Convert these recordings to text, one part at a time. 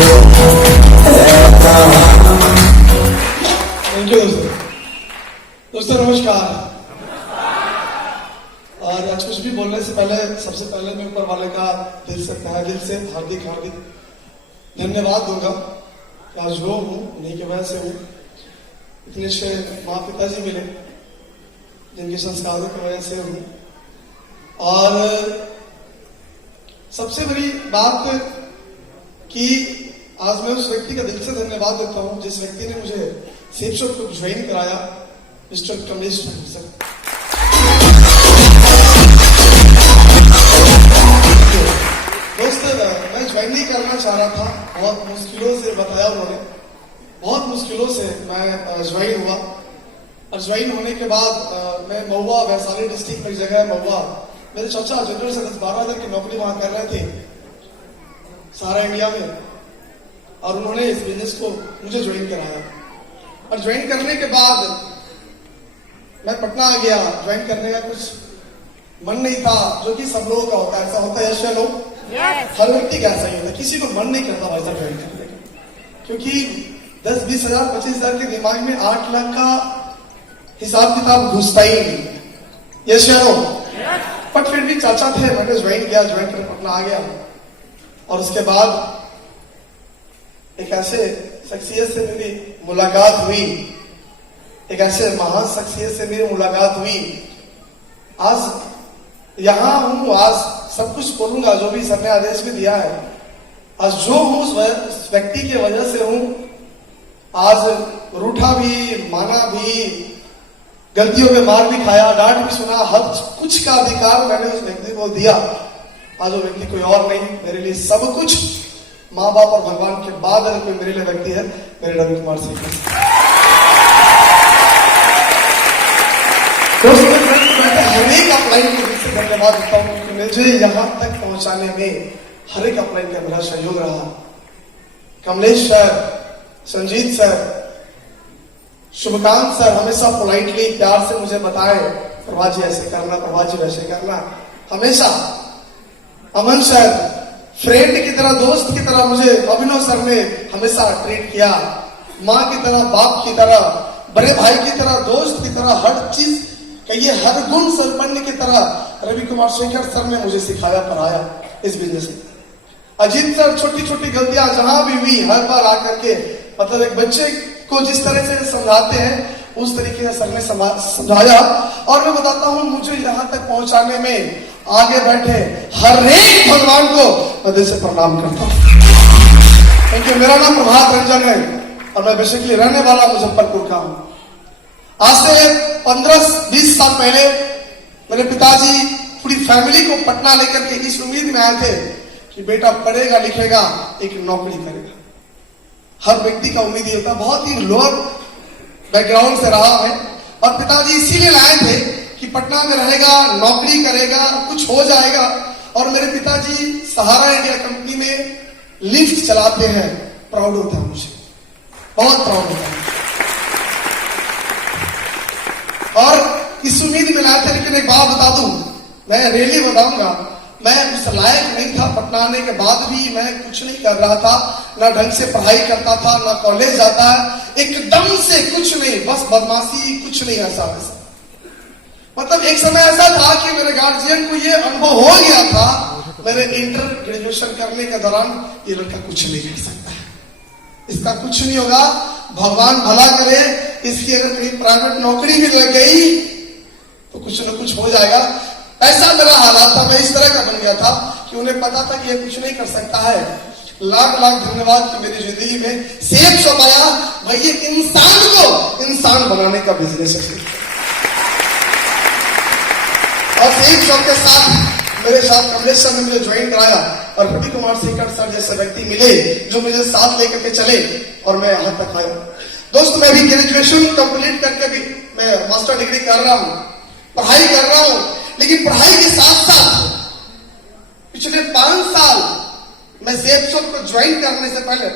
Thank you दोस्तों नमस्कार। और आज कुछ भी बोलने से पहले सबसे पहले मैं ऊपर वाले का दिल से तहे दिल से हार्दिक हार्दिक धन्यवाद दूंगा। आज जो हूँ उन्हीं की वजह से हूँ। इतने अच्छे माँ पिताजी मिले जिनके संस्कारों की वजह से हूँ। और सबसे बड़ी बात कि आज मैं उस व्यक्ति का दिल से धन्यवाद देता हूँ जिस व्यक्ति ने मुझे सेफ शॉप को ज्वाइन कराया, मिस्टर कमलेश सर। दोस्त मैं ज्वाइन नहीं करना चाह रहा था, बहुत मुश्किलों से बताया उन्होंने, बहुत मुश्किलों से मैं ज्वाइन हुआ। और ज्वाइन होने के बाद मैं महुआ, वैशाली डिस्ट्रिक्ट में जगह है महुआ, मेरे चाचा जनरल से 10-12 हजार की नौकरी वहां कर रहे थे सारा इंडिया में। और उन्होंने इस बिजनेस को मुझे ज्वाइन कराया। और ज्वाइन करने के बाद मैं पटना आ गया। ज्वाइन करने का कुछ मन नहीं था, जो कि सब लोगों का होता है। ऐसा होता है ऐसे लोग, हर व्यक्ति का ऐसा ही होता है। किसी को मन नहीं करता भाई साहब ज्वाइन करने का, क्योंकि 10-20 हजार 25 हजार के दिमाग में 8 लाख का हिसाब किताब घुसता ही नहीं। यस या नो? बट फिर भी चाचा थे, मैंने ज्वाइन किया, ज्वाइन कर पटना आ गया। और उसके बाद एक ऐसे शख्सियत से मेरी मुलाकात हुई, एक ऐसे महान शख्सियत से मेरी मुलाकात हुई। आज यहां हूं, आज सब कुछ बोलूंगा जो भी सर ने आदेश भी दिया है। आज जो हूं उस व्यक्ति की वजह से हूं। आज रूठा भी, माना भी, गलतियों पे मार भी खाया, डांट भी सुना, हर कुछ का अधिकार मैंने उस व्यक्ति को दिया। आज वो व्यक्ति कोई और नहीं, मेरे लिए सब कुछ। माँ बाप और भगवान के बाद अगर कोई मेरे लिए व्यक्ति है, मेरे रवि कुमार सिंह। दोस्तों मैं हर एक अपलाइन को दिल से धन्यवाद देता हूँ, क्योंकि मुझे यहाँ तक पहुंचाने में हर एक अपलाइन का मेरा सहयोग रहा। Kamlesh sir, Sanjeet sir, Shubhkant sir हमेशा पोलाइटली प्यार से मुझे बताए, प्रभा जी ऐसे करना, प्रभा जी वैसे करना। हमेशा अमन सर फ्रेंड की तरह, दोस्त की तरह मुझे अभिनव सर ने हमेशा ट्रीट किया। माँ की तरह, बाप की तरह, बड़े भाई की तरह, दोस्त की तरह, हर चीज कहिए हर गुण संपन्न की तरह रवि कुमार शेखर सर ने मुझे सिखाया, पढ़ाया इस बिजनेस में। अजीत सर छोटी छोटी गलतियां जहां भी हुई हर बार आकर के, मतलब एक बच्चे को जिस तरह से समझाते हैं उस तरीके से सर ने समझाया। और मैं बताता हूं, मुझे यहाँ तक पहुंचाने में आगे बैठे हर एक भगवान को मैं दिल से प्रणाम करता हूँ। क्योंकि मेरा नाम प्रभात रंजन है और मैं बेसिकली रहने वाला मुजफ्फरपुर का हूँ। आज से 15-20 साल पहले मेरे पिताजी पूरी फैमिली को पटना लेकर के इस उम्मीद में आए थे कि बेटा पढ़ेगा लिखेगा, एक नौकरी करेगा। हर व्यक्ति का उम्मीद ये होता है। बहुत ही लोअर बैकग्राउंड से रहा है और पिताजी इसीलिए लाए थे कि पटना में रहेगा, नौकरी करेगा, कुछ हो जाएगा। और मेरे पिताजी सहारा इंडिया कंपनी में लिफ्ट चलाते हैं। प्राउड होता है मुझे, बहुत प्राउड होता है। और इस उम्मीद में लाए थे, लेकिन एक बात बता दूं, मैं रियली बताऊंगा, मैं उस लायक नहीं था। पटना आने के बाद भी मैं कुछ नहीं कर रहा था, ना ढंग से पढ़ाई करता था, ना कॉलेज जाता है, एकदम से कुछ नहीं, बस बदमाशी, कुछ नहीं ऐसा वैसा। मतलब एक समय ऐसा था कि मेरे गार्जियन को ये अनुभव हो गया था मेरे इंटर ग्रेजुएशन करने के दौरान, ये लड़का कुछ नहीं कर सकता है, इसका कुछ नहीं होगा, भगवान भला करे, इसकी अगर कहीं प्राइवेट नौकरी भी लग गई तो कुछ न कुछ हो जाएगा। ऐसा मेरा हालात था, मैं इस तरह का बन गया था कि उन्हें पता था कि ये कुछ नहीं कर सकता है। लाख लाख धन्यवाद कि मेरी जिंदगी में सेफ शॉप आया। भाई ये इंसान को इंसान बनाने का बिजनेस है। और सेफ शॉप के साथ मेरे साथ कमलेश सर ने मुझे ज्वाइन कराया और रवि कुमार शेखर सर जैसे व्यक्ति मिले जो मुझे साथ लेकर के चले और मैं यहाँ तक आया। दोस्त मैं भी ग्रेजुएशन कंप्लीट करके भी मैं मास्टर डिग्री कर रहा हूँ, पढ़ाई कर रहा हूँ, लेकिन पढ़ाई के साथ साथ पिछले 5 साल मैं सेफ शॉप को ज्वाइन करने से पहले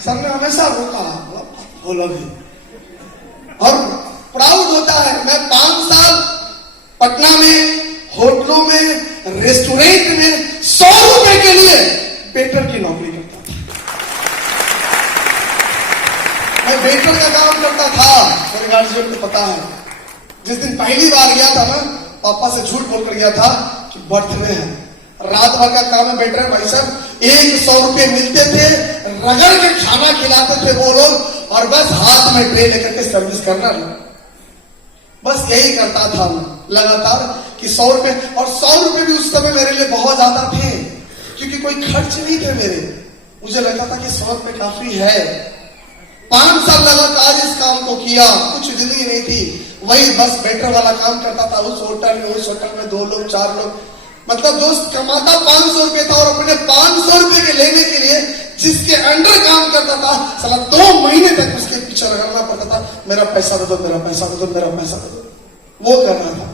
सर ने हमेशा रोका, बोला भी और प्राउड होता है। मैं 5 साल पटना में होटलों में रेस्टोरेंट में 100 रुपए के लिए वेटर की नौकरी करता था। मैं वेटर का काम करता था, मेरे गार्जियन को पता है। जिस दिन पहली बार गया था ना, पापा से झूठ बोलकर गया था कि बर्थडे है, रात भर का काम है वेटर भाई साहब, 100 रुपये मिलते थे, रगड़ के खाना खिलाते थे वो लोग, और बस हाथ में ट्रे लेकर के सर्विस करना, बस यही करता था मैं लगातार कि 100 रुपये, और 100 रुपये भी उस समय मेरे लिए बहुत ज्यादा थे, क्योंकि कोई खर्च नहीं थे मेरे। मुझे लगता था कि 100 रुपये काफी है। 5 साल लगातार इस काम को किया, कुछ जिंदगी नहीं थी, वही बस वेटर वाला काम करता था उस होटल में 2 लोग 4 लोग, मतलब दोस्त कमाता 500 रुपये था, और अपने 500 रुपये के लेने के लिए जिसके अंडर काम करता था, साला 2 महीने तक उसके पीछे रगड़ना पड़ता था, मेरा पैसा दे दो, मेरा पैसा दे दो, मेरा पैसा दे दो। वो कर रहा था,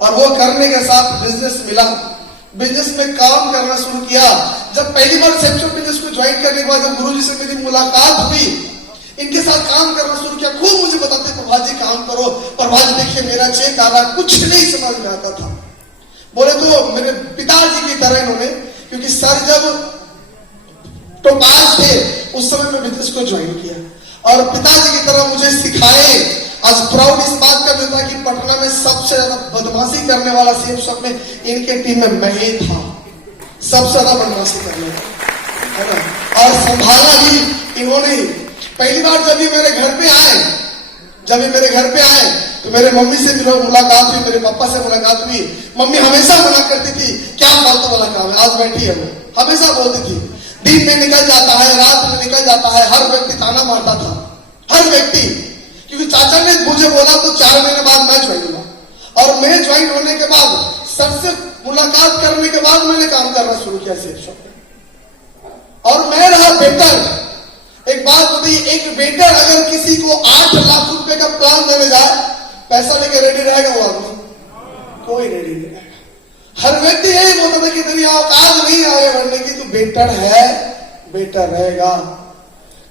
और वो करने के साथ बिजनेस मिला, बिजनेस में काम करना शुरू किया। जब पहली बार सेक्चुअल बिजनेस को ज्वाइन करने के बाद जब गुरुजी से मेरी मुलाकात हुई, इनके साथ काम करना शुरू किया, खूब मुझे बताते प्रभात जी काम करो, प्रभात देखिए मेरा चेक आ रहा, कुछ नहीं समझ में आता था। बोले तो मेरे पिताजी की तरह इन्होंने, क्योंकि सर जब टोपाज थे उस समय में बिजनेस को ज्वाइन किया, और पिताजी की तरह मुझे सिखाए। आज प्राउड इस बात का भी था कि पटना में सबसे ज्यादा बदमाशी करने वाला सीएम शॉप में इनके टीम में मैं ही था, सबसे ज्यादा बदमाशी करने वाला, है ना, और संभाला भी इन्होंने ही। पहली बार जब ये मेरे घर पे आए, तो मेरे मम्मी से मुलाकात हुई, मेरे पापा से मुलाकात हुई। मम्मी हमेशा मना करती थी, क्या फालतू वाला काम है, आज बैठी है वो, हमेशा बोलती थी। दिन में निकल जाता है, रात में निकल जाता है, हर व्यक्ति ताना मारता था, हर व्यक्ति, क्योंकि चाचा ने मुझे बोला तो 4 महीने बाद मैं ज्वाइन हुआ, और मैं ज्वाइन होने के बाद सर से मुलाकात करने के बाद मैंने काम करना शुरू किया सेफ शॉप में, और मैं रहा वेटर। एक बात बताइए, एक वेटर अगर किसी को 8 लाख रुपए का प्लान देने जाए, पैसा लेके रेडी रहेगा वो आदमी? कोई रेडी नहीं रहेगा। हर व्यक्ति यही बोलता था कि तेरी औकात नहीं आगे बढ़ने की, तू वेटर है, वेटर रहेगा।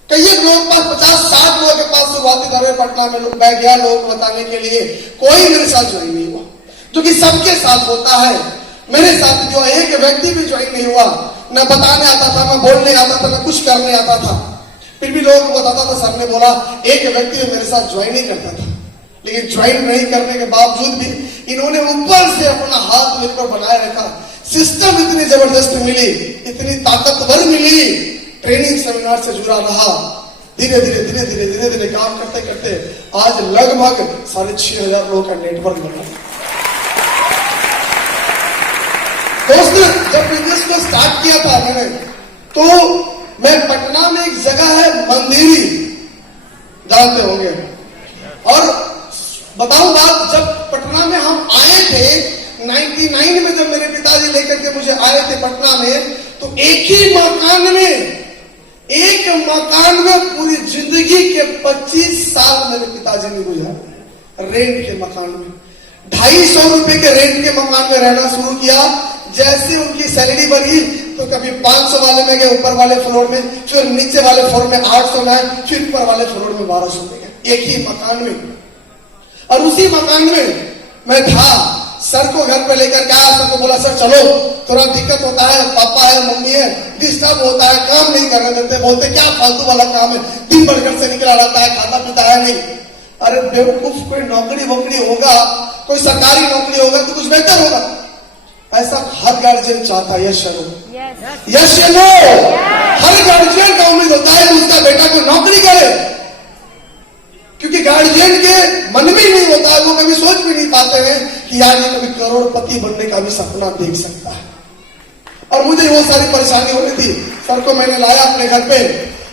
कई लोग पास 50-60 लोगों के पास शुरुआती दौर में पटना में लोग बैठ गया, लोग बताने के लिए, कोई मेरे साथ ज्वाइन नहीं हुआ, जो कि सबके साथ होता है। मेरे साथ जो एक व्यक्ति भी ज्वाइन नहीं हुआ, न बताने आता था, न बोलने आता था, न कुछ करने आता था, फिर भी लोगों को बताता था। सर ने बोला एक व्यक्ति मेरे साथ ज्वाइन नहीं करता था, लेकिन ज्वाइन नहीं करने के बावजूद भी इन्होंने ऊपर से अपना हाथ मेरे पर बनाए रखा। सिस्टम इतनी जबरदस्त मिली, इतनी ताकतवर मिली, ट्रेनिंग सेमिनार से जुड़ा रहा, धीरे धीरे काम करते करते आज लगभग 6,500 लोगों का नेटवर्क बना। दोस्तों, जब बिजनेस को स्टार्ट किया था मैंने, तो मैं पटना में एक जगह है मंदिरी, जानते होंगे, और बताऊं बात, जब पटना में हम आए थे 99 में, जब मेरे पिताजी लेकर के मुझे आए थे पटना में, तो एक ही मकान में पूरी जिंदगी के 25 साल मेरे पिताजी ने गुजारे, रेंट के मकान में। 250 रुपए के रेंट के मकान में रहना शुरू किया। जैसे उनकी सैलरी बढ़ी तो कभी 500 वाले में गए ऊपर वाले फ्लोर में, फिर नीचे वाले फ्लोर में 800 में, फिर ऊपर वाले फ्लोर में 1200 में गए, एक ही मकान में। और उसी मकान में मैं था। सर को घर पे लेकर गया, सर को बोला सर चलो, थोड़ा दिक्कत होता है, पापा है, मम्मी है, डिस्टर्ब होता है, काम नहीं करने देते, बोलते क्या फालतू वाला काम है, दिन भर घर से निकला रहता है, खाता पीता है नहीं। अरे बेवकूफ, कोई नौकरी वोकरी होगा, कोई सरकारी नौकरी होगा तो कुछ बेहतर होगा, ऐसा हर गार्जियन चाहता है। यस यस नो, हर गार्जियन का उम्मीद होता है कि उसका बेटा को नौकरी करे, क्योंकि गार्जियन के मन में ही नहीं होता है, वो कभी सोच भी नहीं पाते हैं कि यार ये कभी करोड़पति बनने का भी सपना देख सकता है। और मुझे वो सारी परेशानी हो रही थी। सर को मैंने लाया अपने घर पे,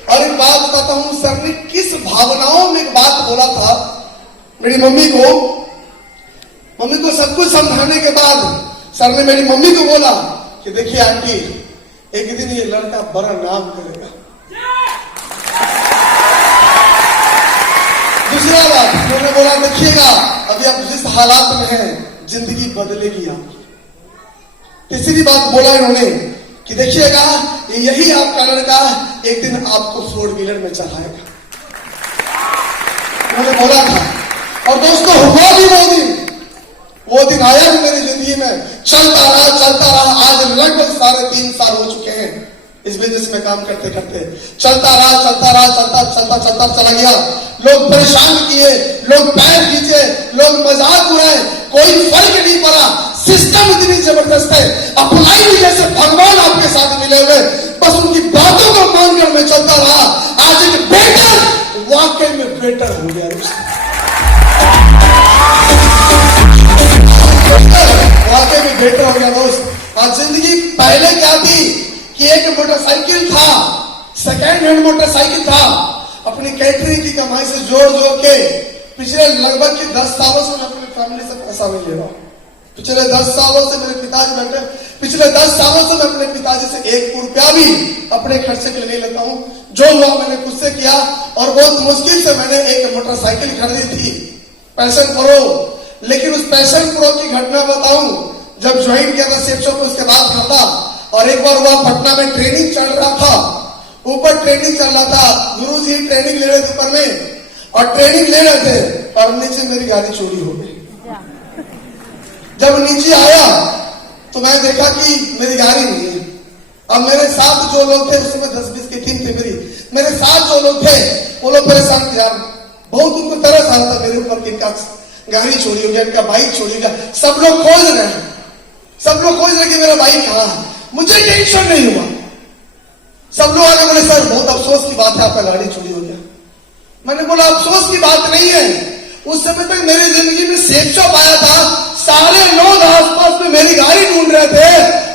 और एक बात बताता हूं, सर ने किस भावनाओं में एक बात बोला था मेरी मम्मी को सब कुछ समझाने के बाद सर ने मेरी मम्मी को बोला कि देखिए आंटी, एक दिन ये लड़का बड़ा नाम करेगा। दूसरा बात उन्होंने बोला, देखिएगा अभी आप जिस हालात में हैं जिंदगी बदलेगी आपकी। तीसरी बात बोला इन्होंने कि देखिएगा यही आपका लड़का एक दिन आपको 4 व्हीलर में चढ़ाएगा, उन्होंने बोला था। और दोस्तों, हुआ भी वो दिन आया भी मेरी जिंदगी में, चलता रहा। आज लगभग 3.5 साल हो चुके हैं इस बिजनेस में काम करते करते चलता रहा, चला गया। लोग परेशान किए, लोग पैर खींचे, लोग मजाक उड़ाए, कोई फर्क नहीं पड़ा। सिस्टम इतनी जबरदस्त है, अपलाइन जैसे भगवान आपके साथ मिले हुए, बस उनकी बातों को मानकर मैं चलता रहा। आज एक बेटर वाकई में बेटर हो गया, वाकई में बेटर हो गया दोस्त। और जिंदगी पहले क्या थी कि एक मोटरसाइकिल था, सेकेंड हैंड मोटरसाइकिल था, अपनी कैटरिंग की कमाई से जोड़ जोड़ के पिछले लगभग 10 सालों से मैं अपनी फैमिली से पैसा नहीं ले रहा हूं। पिछले 10 सालों से मेरे पिताजी बैठे, पिछले 10 सालों से मैं अपने पिताजी से 1 रुपया भी अपने खर्चे के लिए नहीं लेता हूं। जो हुआ मैंने खुद से किया, और बहुत मुश्किल से मैंने एक मोटरसाइकिल खरीदी थी, पैशन प्रो। लेकिन उस पैशन प्रो की घटना बताऊं, जब ज्वाइन किया था सेफ शॉप, उसके बाद था और एक बार हुआ पटना में ट्रेनिंग चल रहा था, ऊपर ट्रेनिंग चल रहा था, गुरुजी ट्रेनिंग ले रहे थे ऊपर में, और ट्रेनिंग ले रहे थे और नीचे मेरी गाड़ी चोरी हो गई। जब नीचे आया तो मैं देखा कि मेरी गाड़ी नहीं है। अब मेरे साथ जो लोग थे, उसमें 10-20 की टीम थी मेरे साथ जो लोग थे वो लोग परेशान थे यार, बहुत उनको तरस आ रहा था मेरे ऊपर कि इनका गाड़ी चोरी हो गया, इनका बाइक चोरी हो गया। सब लोग खोज रहे हैं, सब लोग खोज रहे कि मेरा बाइक कहां है। मुझे टेंशन नहीं हुआ, सब लोग आगे बोले सर बहुत अफसोस की बात है, आपका गाड़ी चोरी हो गया। मैंने बोला अफसोस की बात नहीं है, उस समय तक मेरी जिंदगी में सेफ शॉप आया था, सारे लोग आसपास में मेरी गाड़ी ढूंढ रहे थे,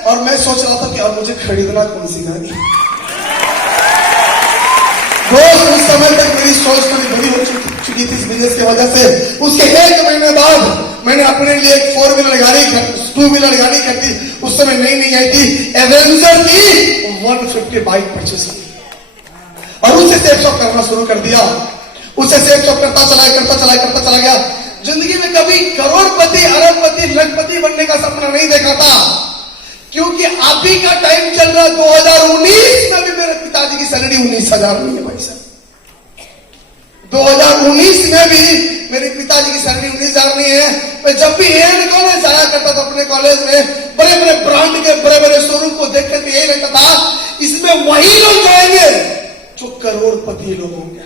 और मैं सोच रहा था कि अब मुझे खरीदना कौन सी गाड़ी। दोस्त उस समय तक मेरी सोच थोड़ी बड़ी हो चुकी थी इस बिजनेस की वजह से। उसके 1 महीने बाद मैंने अपने लिए एक 4 व्हीलर गाड़ी, 2 व्हीलर गाड़ी खरीदी, उस समय नई आई थी, एवेंजर की 150 बाइक परचेस की, और उसे सेफ शॉप करना शुरू कर दिया। उसे सेफ शॉप करता चला गया। जिंदगी में कभी करोड़पति, अरबपति, लखपति बनने का सपना नहीं देखा था, क्योंकि अभी का टाइम चल रहा 2019 में भी मेरे पिताजी की सैलरी 19,000 नहीं है भाई साहब। 2019 में भी मेरे पिताजी की सैलरी 19,000 नहीं है। मैं जब भी एड कॉलेज आया करता था अपने कॉलेज में, बड़े बड़े ब्रांड के बड़े बड़े शोरूम को देख करके यही लगता था इसमें वही लोग जाएंगे जो करोड़पति लोग होंगे,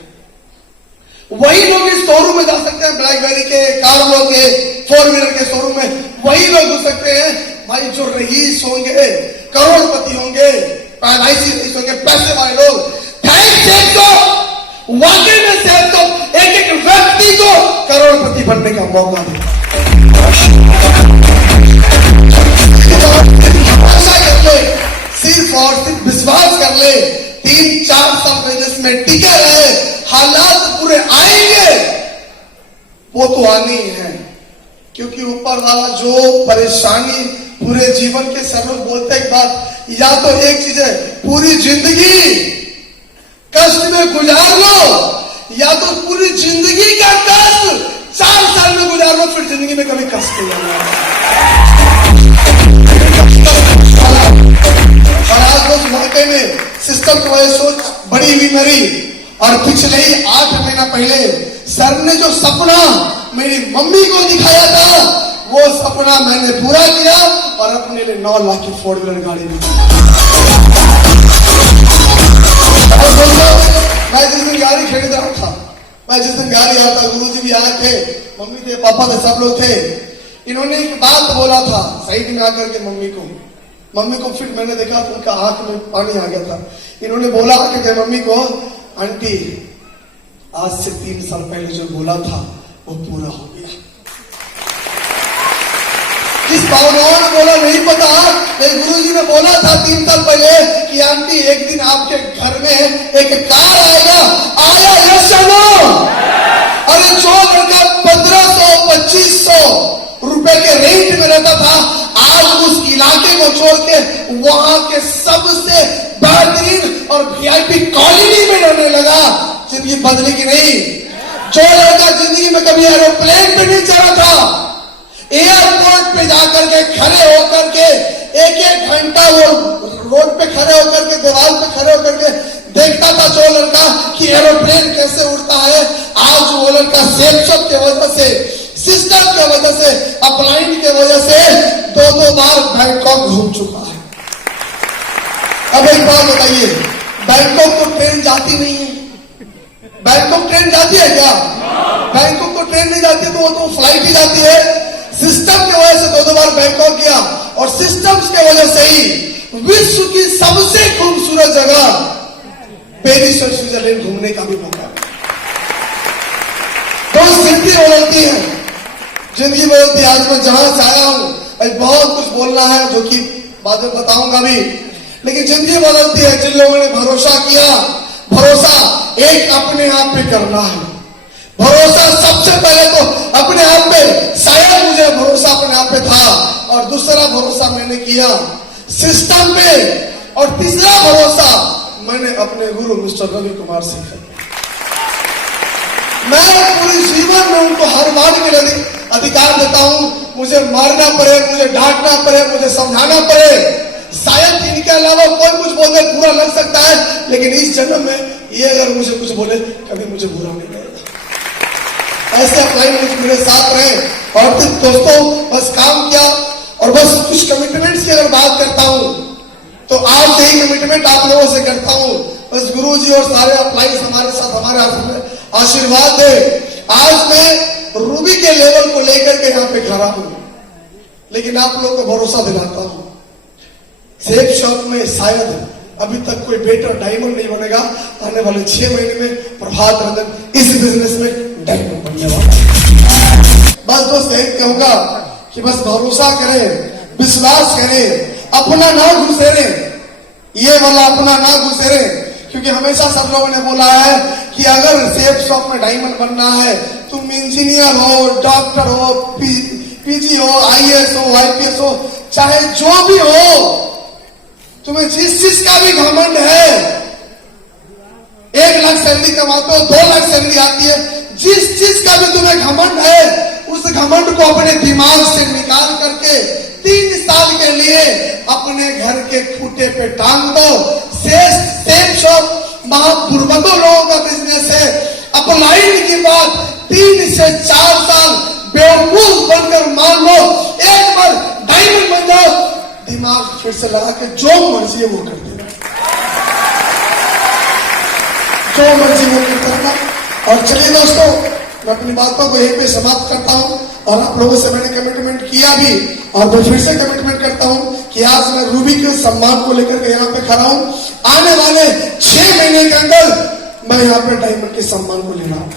वही लोग इस शोरूम में जा सकते हैं, ब्लैकबेरी के, कार्लो के, 4 व्हीलर के शोरूम में वही लोग हो सकते हैं भाई जो रईस होंगे, करोड़पति होंगे, पैदाइशी रईस होंगे, पैसे वाले लोग। थैंक्स तो वाकई में सेफ तो एक व्यक्ति को करोड़पति बनने का मौका दे। सिर्फ और सिर्फ विश्वास कर ले, 3-4 साल बिजनेस में टिके रहे, हालात पूरे आएंगे, वो तो आनी ही है, क्योंकि ऊपर वाला जो परेशानी पूरे जीवन के सर में बोलते एक बात, या तो एक चीज है पूरी जिंदगी कष्ट में गुजार लो, या तो पूरी जिंदगी का कष्ट 4 साल में गुजार लो, फिर जिंदगी में कभी कष्ट नहीं आएगा। और आज दोस्त वाकई में सिस्टम की वजह सोच बड़ी हुई मेरी, और पिछले ही 8 महीना पहले सर ने जो सपना मेरी मम्मी को दिखाया था, वो सपना मैंने पूरा किया और अपने लिए 9 लाख की 4 व्हीलर गाड़ी ली। मैं जिस दिन गाड़ी खरीद रहा था, मैं जिस दिन गाड़ी आया था, गुरुजी भी आए थे, मम्मी थे, पापा थे, सब लोग थे। इन्होंने एक बात बोला था साइड में आकर के मम्मी को फिर मैंने देखा तो उनका आंख में पानी आ गया था। इन्होंने बोला कि मम्मी को, आंटी आज से 3 साल पहले जो बोला था वो पूरा हो गया। किस भावनाओं ने बोला नहीं पता, लेकिन गुरुजी ने बोला था 3 साल पहले कि आंटी एक दिन आपके घर में एक कार आएगा, आया यस या नो? अरे जो लड़का 1500-2500 रुपए के रेंट में रहता था, आज उस इलाके को छोड़ के वहां के सबसे बेहतरीन और वीआईपी कॉलोनी में रहने लगा। जिंदगी बदली की नहीं। जो लड़का जिंदगी में कभी एरोप्लेन पे नहीं चढ़ा था, एयरपोर्ट पे जाकर के खड़े होकर के 1-1 घंटा वो रोड पे खड़े होकर के, दीवार पे खड़े होकर के देखता था जो लड़का कि एरोप्लेन कैसे उड़ता है, आज वो लड़का सेफ शॉप की वजह से, सिस्टम की वजह से, अपलाइन की वजह से 2-2 बार बैंकॉक घूम चुका है। अब एक बात बताइए, बैंकॉक को ट्रेन जाती नहीं है? बैंकॉक ट्रेन जाती है क्या? बैंकॉक को ट्रेन नहीं जाती, तो वो तो फ्लाइट ही जाती है। सिस्टम की वजह से 2 बार बैंकॉक गया, और सिस्टम्स की वजह से ही विश्व की सबसे खूबसूरत जगह पेरिस और स्विट्जरलैंड घूमने का भी मौका। तो जिंदगी बदलती है, जिंदगी बदलती है। आज मैं जहां से आया हूं, बहुत कुछ बोलना है जो कि बाद में बताऊंगा भी, लेकिन जिंदगी बदलती है। जिन लोगों ने भरोसा किया, भरोसा एक अपने आप पे करना है। भरोसा सबसे पहले तो अपने आप पे, शायद मुझे भरोसा अपने आप पे था, और दूसरा भरोसा मैंने किया सिस्टम पे, और तीसरा भरोसा मैंने अपने गुरु मिस्टर रवि कुमार सिंह पे। मैं पूरे जीवन में उनको हर बात के लिए अधिकार देता हूं। मुझे मारना पड़े, मुझे डांटना पड़े, मुझे समझाना पड़े, शायद इनके अलावा कोई कुछ बोले बुरा लग सकता है, लेकिन इस जन्म में ये अगर मुझे कुछ बोले कभी मुझे बुरा नहीं लगेगा। ऐसे अप्लाई मेरे साथ रहे, और फिर दोस्तों बस काम किया, और बस कुछ कमिटमेंट्स की अगर बात करता हूं तो आज यही कमिटमेंट आप लोगों से करता हूं। बस गुरुजी और सारे अप्लाइज हमारे साथ, हमारे आशीर्वाद दे। आज मैं रूबी के लेवल को लेकर के यहाँ पे खड़ा हूं, लेकिन आप लोगों को भरोसा दिलाता हूं, सेफ शॉप में शायद अभी तक कोई बेटर डायमंड नहीं बनेगा। आने वाले 6 महीने में प्रभात रंजन इस बिजनेस में डायमंड बनने वाला। बस दोस्त यही कहूंगा कि बस भरोसा करें, विश्वास करें, अपना ना घुसेरे, ये वाला अपना ना घुसेरे। क्योंकि हमेशा सब लोगों ने बोला है कि अगर सेफ शॉप में डायमंड बनना है, तुम इंजीनियर हो, डॉक्टर हो, पीजी हो, आईएएस हो, आईपीएस हो, चाहे जो भी हो, तुम्हें जिस चीज का भी घमंड है, 1 लाख सैलरी कमाते हो, 2 लाख सैलरी आती है, जिस चीज का भी तुम्हें घमंड है, उस घमंड को अपने दिमाग से निकाल करके 3 साल के लिए अपने घर के खूंटे पे टांग दो। सेफ शॉप महापुरबतों लोगों का बिजनेस है। अपलाइन की बात 3 से 4 साल बेवकूफ बनकर मान लो, एक बार डायमंड बन जाओ, दिमाग फिर से लगा के जो मर्जी है वो कर देना, जो मर्जी वो करना। और चलिए दोस्तों, मैं अपनी बातों को यहीं पे समाप्त करता हूं, और आप लोगों से मैंने कमिटमेंट किया भी, और मैं फिर से कमिटमेंट करता हूं कि आज मैं रूबी के सम्मान को लेकर के यहाँ पे खड़ा हूं। आने वाले 6 महीने के अंदर मैं यहाँ पे डायमंड के सम्मान को ले रहा हूं।